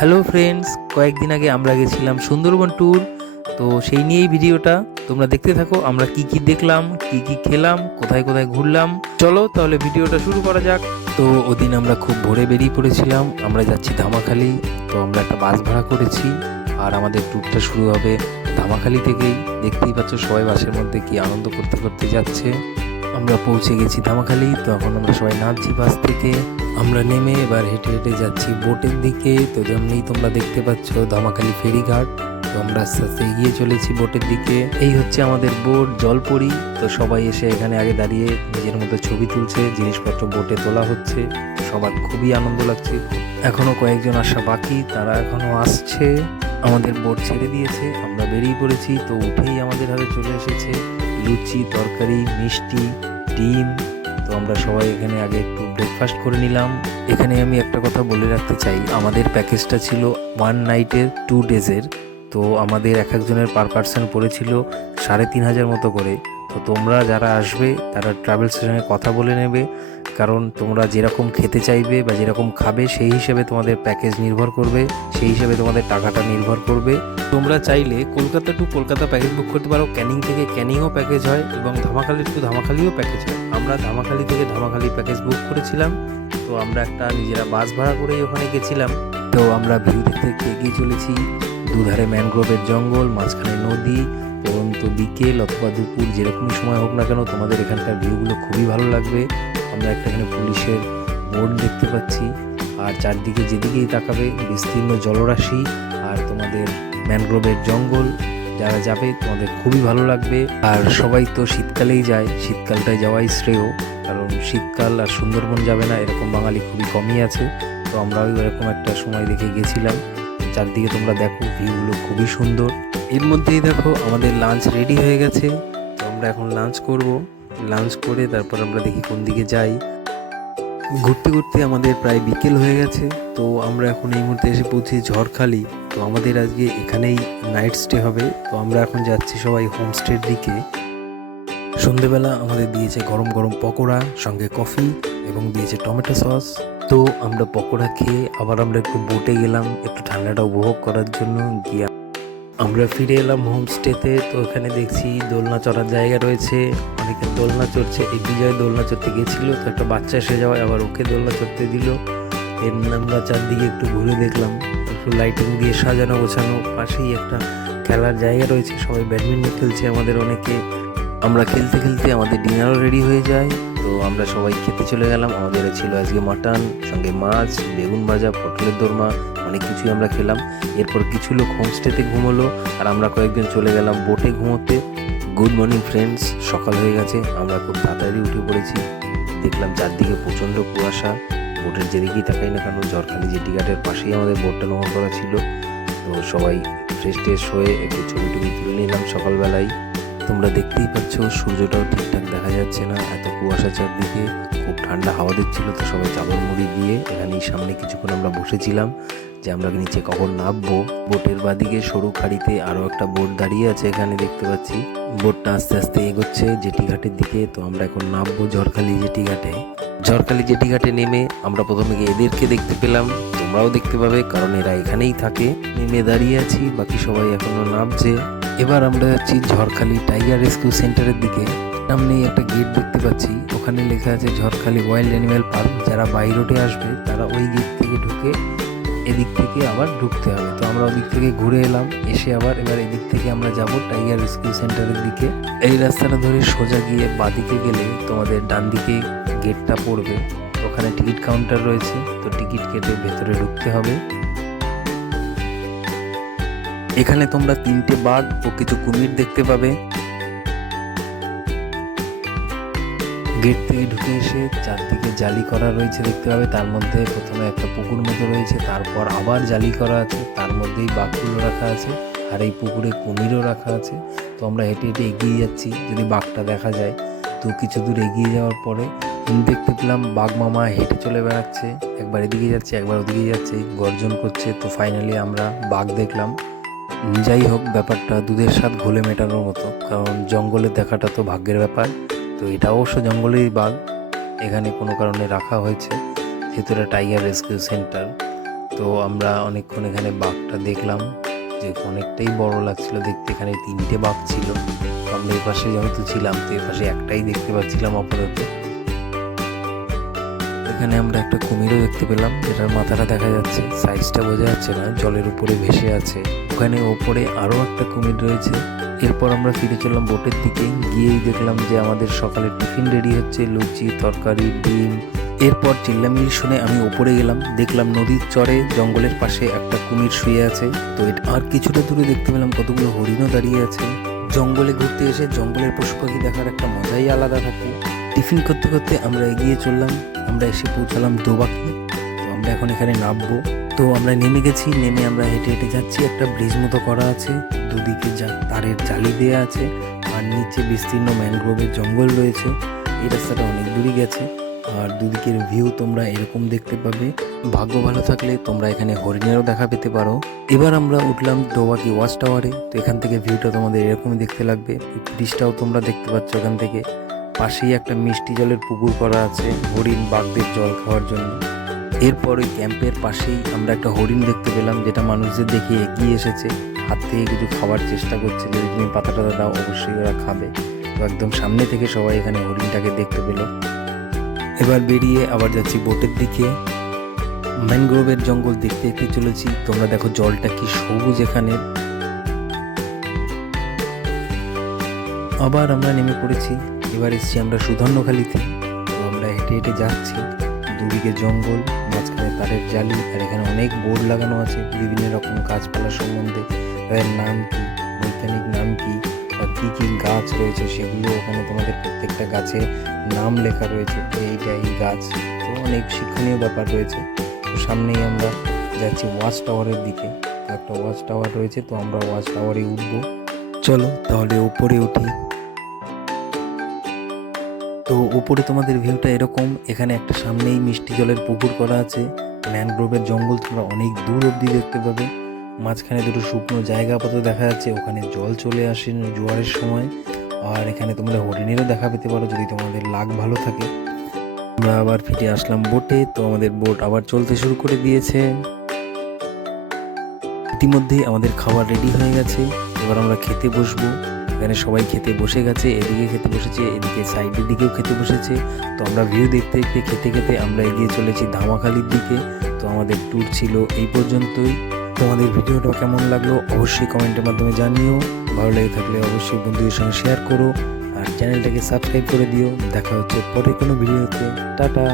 Hello friends, কয়েকদিন আগে আমরা গেছিলাম সুন্দরবন ট্যুর। তো সেই নিয়েই ভিডিওটা তোমরা দেখতে থাকো। আমরা কি কি দেখলাম, কি কি খেলাম, কোথায় কোথায় ঘুরলাম। চলো তাহলে ভিডিওটা শুরু করা যাক। তো ওদিন আমরা খুব ভোরে বেরিয়ে পড়েছিলাম। আমরা যাচ্ছি ধামাখালি। তো আমরা একটা বাস ভাড়া করেছি আর আমাদের ট্যুরটা শুরু হবে ধামাখালি থেকেই। দেখতেই পাচ্ছ সবাই বাসের মধ্যে কি আনন্দ করতে করতে যাচ্ছে। আমরা পৌঁছে গেছি ধামাখালি। তো এখন আমরা সবাই নামছি বাস থেকে। আমরা নেমে এবার হেঁটে হেঁটে যাচ্ছি বোটের দিকে। তো যেমনি তোমরা দেখতে পাচ্ছ ধামাখালি ফেরিঘাট। তো আমরা আস্তে আস্তে এগিয়ে চলেছি বোটের দিকে। এই হচ্ছে আমাদের বোট জলপরি। তো সবাই এসে এখানে আগে দাঁড়িয়ে নিজের মতো ছবি তুলছে, জিনিসপত্র বোটে তোলা হচ্ছে। সবার খুবই আনন্দ লাগছে। এখনো কয়েকজন আসা বাকি, তারা এখনো আসছে। আমাদের বোট ছেড়ে দিয়েছে, আমরা বেরিয়ে পড়েছি। তো উঠেই আমাদের হাতে চলে এসেছে লুচি, তরকারি, মিষ্টি, ডিম। তো আমরা সবাই এখানে আগে একটু ব্রেকফাস্ট করে নিলাম। এখানে আমি একটা কথা বলে রাখতে চাই, আমাদের প্যাকেজটা ছিল 1 নাইটের 2 ডেজের। তো আমাদের এক একজনের পার পার্সন পড়েছিল 3,500 মতো করে। তো তোমরা যারা আসবে তারা ট্রাভেলসের সঙ্গে কথা বলে নেবে, কারণ তোমরা যেরকম খেতে চাইবে বা যেরকম খাবে সেই হিসেবে তোমাদের প্যাকেজ নির্ভর করবে, সেই হিসেবে তোমাদের টাকাটা নির্ভর করবে। তোমরা চাইলে Kolkata to Kolkata package book করতে পারো, ক্যানিং থেকে ক্যানিংও প্যাকেজ হয় এবং ধামাখালি টু ধামাখালিও প্যাকেজ হয়। আমরা ধামাখালি থেকে ধামাখালি প্যাকেজ বুক করেছিলাম। তো আমরা একটা নিজেরা বাস ভাড়া করেই ওখানে গেছিলাম। তো আমরা ভিউ দেখতে দেখতে এগিয়ে চলেছি। দুধারে ম্যানগ্রোভের জঙ্গল, মাঝখানে নদী। পরন্ত বিকেল অথবা দুপুর যেরকমই সময় হোক না কেন, তোমাদের এখানকার ভিউগুলো খুবই ভালো লাগবে। আমরা একটা এখানে পুলিশের বোর্ড দেখতে পাচ্ছি, আর চারদিকে যেদিকেই তাকাবে বিস্তীর্ণ জলরাশি আর তোমাদের ম্যানগ্রোভের জঙ্গল। যারা যাবে তোমাদের খুবই ভালো লাগবে। আর সবাই তো শীতকালেই যায়, শীতকালটায় যাওয়াই শ্রেয়, কারণ শীতকাল আর সুন্দরবন যাবে না এরকম বাঙালি খুবই কমই আছে। তো আমরাও এরকম একটা সময় দেখে গেছিলাম। চারদিকে তোমরা দেখো ভিউগুলো খুবই সুন্দর। এর মধ্যেই দেখো আমাদের লাঞ্চ রেডি হয়ে গেছে। তো আমরা এখন লাঞ্চ করব। লাঞ্চ করে তারপর আমরা দেখি কোন দিকে যাই। ঘুরতে ঘুরতে আমাদের প্রায় বিকেল হয়ে গেছে। তো আমরা এখন এই মুহূর্তে এসে পৌঁছি ঝড়খালি। তো আমাদের আজকে এখানেই নাইট স্টে হবে। তো আমরা এখন যাচ্ছি সবাই হোমস্টের দিকে। সন্ধেবেলা আমাদের দিয়েছে গরম গরম পকোড়া, সঙ্গে কফি এবং দিয়েছে টমেটো সস। তো আমরা পকোড়া খেয়ে আবার আমরা একটু বোটে গেলাম একটু ঠান্ডাটা উপভোগ করার জন্য। গিয়ে আমরা ফিরে এলাম হোমস্টেতে। তো এখানে দেখছি দোলনা চড়ার জায়গা রয়েছে, অনেকে দোলনা চড়ছে। এই বিজয় দোলনা চড়তে গেছিলো, তো একটা বাচ্চা এসে যাওয়ায় আবার ওকে দোলনা চড়তে দিল। এর আমরা চারদিকে একটু ঘুরে দেখলাম, একটু লাইটিং দিয়ে সাজানো গোছানো। পাশেই একটা খেলার জায়গা রয়েছে, সবাই ব্যাডমিন্টন খেলছে আমাদের অনেকে। আমরা খেলতে খেলতে আমাদের ডিনারও রেডি হয়ে যায়। তো আমরা সবাই খেতে চলে গেলাম। আমাদের ছিল আজকে মাটন, সঙ্গে মাছ, বেগুন ভাজা, পটলের দোরমা, অনেক কিছুই আমরা খেলাম। এরপর কিছু লোক হোমস্টেতে ঘুমোলো আর আমরা কয়েকজন চলে গেলাম বোটে ঘুমোতে। গুড মর্নিং ফ্রেন্ডস, সকাল হয়ে গেছে। আমরা খুব তাড়াতাড়ি উঠে পড়েছি। দেখলাম চারদিকে প্রচণ্ড কুয়াশা। বোটের যেদিকেই তাকাই না কেন ঝড়খালি জেটিঘাটের পাশেই আমাদের বোটটা নোংর করা ছিল। তো সবাই ফ্রেশ ট্রেশ হয়ে একটু ছবি টবি তুলে নিলাম সকালবেলায়। তোমরা দেখতেই পাচ্ছ সূর্যটাও ঠিকঠাক দেখা যাচ্ছে না, এত কুয়াশা চারদিকে। খুব ঠান্ডা হাওয়া দিচ্ছিল। তো সবাই চাদর মুড়ি দিয়ে এখানেই সামনে কিছুক্ষণ আমরা বসেছিলাম যে আমরা নিচে কখন নামবো। বোটের বাদিকে সরু খাড়িতে আরও একটা বোট দাঁড়িয়ে আছে, এখানে দেখতে পাচ্ছি। বোটটা আস্তে আস্তে এগোচ্ছে জেটিঘাটের দিকে। তো আমরা এখন নামবো ঝড়খালি জেটিঘাটে। ঝড়খালি জেটিঘাটে নেমে আমরা প্রথমে এদেরকে দেখতে পেলাম, তোমরাও দেখতে পাবে কারণ এরা এখানেই থাকে। নেমে দাঁড়িয়ে আছি, বাকি সবাই এখনো নামছে। এবার আমরা যাচ্ছি ঝড়খালি টাইগার রেস্কিউ সেন্টারের দিকে। সামনেই একটা গেট দেখতে পাচ্ছি, ওখানে লেখা আছে ঝড়খালি ওয়াইল্ড অ্যানিম্যাল পার্ক। যারা বাই রোডে আসবে তারা ওই গেট থেকে ঢুকে এদিক থেকে আবার ঢুকতে হবে। তো আমরা ওদিক থেকে ঘুরে এলাম, এসে আবার এবার এদিক থেকে আমরা যাব টাইগার রেস্কিউ সেন্টারের দিকে। এই রাস্তাটা ধরে সোজা গিয়ে বাদিকে গেলে তোমাদের ডান দিকে গেটটা পড়বে। ওখানে টিকিট কাউন্টার রয়েছে, তো টিকিট কেটে ভেতরে ঢুকতে হবে। এখানে তোমরা 3টে বাঘ ও কিছু কুমির দেখতে পাবে। গেট থেকে ঢুকে এসে চারদিকে জালি করা রয়েছে দেখতে পাবে। তার মধ্যে প্রথমে একটা পুকুর মতো রয়েছে, তারপর আবার জালি করা আছে, তার মধ্যেই বাঘগুলো রাখা আছে, আর এই পুকুরে কুমিরও রাখা আছে। তো আমরা হেঁটে হেঁটে এগিয়ে যাচ্ছি, যদি বাঘটা দেখা যায়। তো কিছু দূর এগিয়ে যাওয়ার পরে দেখতে পেলাম বাঘ মামা হেঁটে চলে বেড়াচ্ছে, একবার এদিকে যাচ্ছে একবার ওদিকে যাচ্ছে, গর্জন করছে। তো ফাইনালি আমরা বাঘ দেখলাম। যাই হোক, ব্যাপারটা দুধের স্বাদ ঘোলে মেটানোর মতো, কারণ জঙ্গলে দেখাটা তো ভাগ্যের ব্যাপার। তো এটা অবশ্য জঙ্গলেরই বাঘ, এখানে কোনো কারণে রাখা হয়েছে, যেহেতু এটা টাইগার রেস্কিউ সেন্টার। তো আমরা অনেকক্ষণ এখানে বাঘটা দেখলাম, যে অনেকটাই বড় লাগছিল দেখতে। এখানে 3টে বাঘ ছিল। তো আমরা এই পাশে যেহেতু ছিলাম, তো এই পাশে একটাই দেখতে পাচ্ছিলাম আপাতত। এখানে আমরা একটা কুমিরও দেখতে পেলাম, যেটার মাথাটা দেখা যাচ্ছে, সাইজটা বোঝা যাচ্ছে না, জলের উপরে ভেসে আছে। ওখানে ওপরে আরও একটা কুমির রয়েছে। এরপর আমরা ফিরে চললাম বোটের দিকে। গিয়েই দেখলাম যে আমাদের সকালের টিফিন রেডি হচ্ছে, লুচি, তরকারি, ডিম। এরপর চিল্লামিল্লি শুনে আমি ওপরে গেলাম, দেখলাম নদীর চরে জঙ্গলের পাশে একটা কুমির শুয়ে আছে। তো আর কিছুটা দূরে দেখতে পেলাম কতগুলো হরিণও দাঁড়িয়ে আছে। জঙ্গলে ঘুরতে এসে জঙ্গলের পশু পাখি দেখার একটা মজাই আলাদা থাকে। টিফিন করতে করতে আমরা এগিয়ে চললাম। আমরা এসে পৌঁছালাম দোবাকি। তো আমরা এখন এখানে নামবো। তো আমরা নেমে গেছি। নেমে আমরা হেঁটে হেঁটে যাচ্ছি। একটা ব্রিজ মতো করা আছে, দুদিকে তারের জালি দেওয়া আছে, আর নিচে বিস্তীর্ণ ম্যানগ্রোভের জঙ্গল রয়েছে। এই রাস্তাটা অনেক দূরই গেছে, আর দুদিকের ভিউ তোমরা এরকম দেখতে পাবে। ভাগ্য ভালো থাকলে তোমরা এখানে হরিণেরও দেখা পেতে পারো। এবার আমরা উঠলাম দোবাকি ওয়াচ টাওয়ারে। তো এখান থেকে ভিউটা তোমাদের এরকমই দেখতে লাগবে। ব্রিজটাও তোমরা দেখতে পাচ্ছ এখান থেকে। পাশেই একটা মিষ্টি জলের পুকুর করা আছে হরিণ বাঘদের জল খাওয়ার জন্য। এরপর ওই ক্যাম্পের পাশেই আমরা একটা হরিণ দেখতে পেলাম, যেটা মানুষদের দেখে এগিয়ে এসেছে, হাত থেকে কিছু খাওয়ার চেষ্টা করছে। যদি তুমি পাতা টাতা দাও অবশ্যই ওরা খাবে। তো একদম সামনে থেকে সবাই এখানে হরিণটাকে দেখতে পেল। এবার বেরিয়ে আবার যাচ্ছি বোটের দিকে। ম্যানগ্রোভের জঙ্গল দেখতে দেখতে চলেছি। তোমরা দেখো জলটা কি সবুজ এখানে। আবার আমরা নেমে পড়েছি। এবার এসছি আমরা সুধন্যখালিতে। তো আমরা হেঁটে হেঁটে যাচ্ছি, দুদিকে জঙ্গল, মাঝখানে তারের জালি, আর এখানে অনেক বোর্ড লাগানো আছে বিভিন্ন রকম গাছপালা সম্বন্ধে, তাদের নাম কি, বৈজ্ঞানিক নাম কি, বা কী কী গাছ রয়েছে সেগুলো ওখানে তোমাদের প্রত্যেকটা গাছের নাম লেখা রয়েছে, এইটা এই গাছ। তো অনেক শিক্ষণীয় ব্যাপার রয়েছে। তো সামনেই আমরা যাচ্ছি ওয়াচ টাওয়ারের দিকে। একটা ওয়াচ টাওয়ার রয়েছে, তো আমরা ওয়াচ টাওয়ারে উঠবো। চলো তাহলে উপরে উঠি। তো উপরে তোমাদের ভিউটা এরকম। এখানে একটা সামনেই মিষ্টি জলের পুকুর করা আছে। ম্যানগ্রোভের জঙ্গল তোমরা অনেক দূর অবধি দেখতে পাবে। মাঝখানে দুটো শুকনো জায়গা আপাতত দেখা যাচ্ছে, ওখানে জল চলে আসে জোয়ারের সময়। আর এখানে তোমরা হরিণেরও দেখা পেতে পারো যদি তোমাদের লাক ভালো থাকে। আমরা আবার ফিরে আসলাম বোটে। তো আমাদের বোট আবার চলতে শুরু করে দিয়েছে। ইতিমধ্যেই আমাদের খাবার রেডি হয়ে গেছে। এবার আমরা খেতে বসবো। এখানে সবাই খেতে বসে গেছে, এদিকে খেতে বসেছে, এদিকে সাইডের দিকেও খেতে বসেছে। তো আমরা ভিউ দেখতে দেখতে খেতে খেতে আমরা এগিয়ে চলেছি ধামাখালির দিকে। তো আমাদের ট্যুর ছিল এই পর্যন্তই। তোমাদের ভিডিওটা কেমন লাগলো অবশ্যই কমেন্টের মাধ্যমে জানিও। ভালো লেগে থাকলে অবশ্যই বন্ধুদের সঙ্গে শেয়ার করো, আর চ্যানেলটাকে সাবস্ক্রাইব করে দিও। দেখা হচ্ছে পরে কোনো ভিডিওতে। টাটা।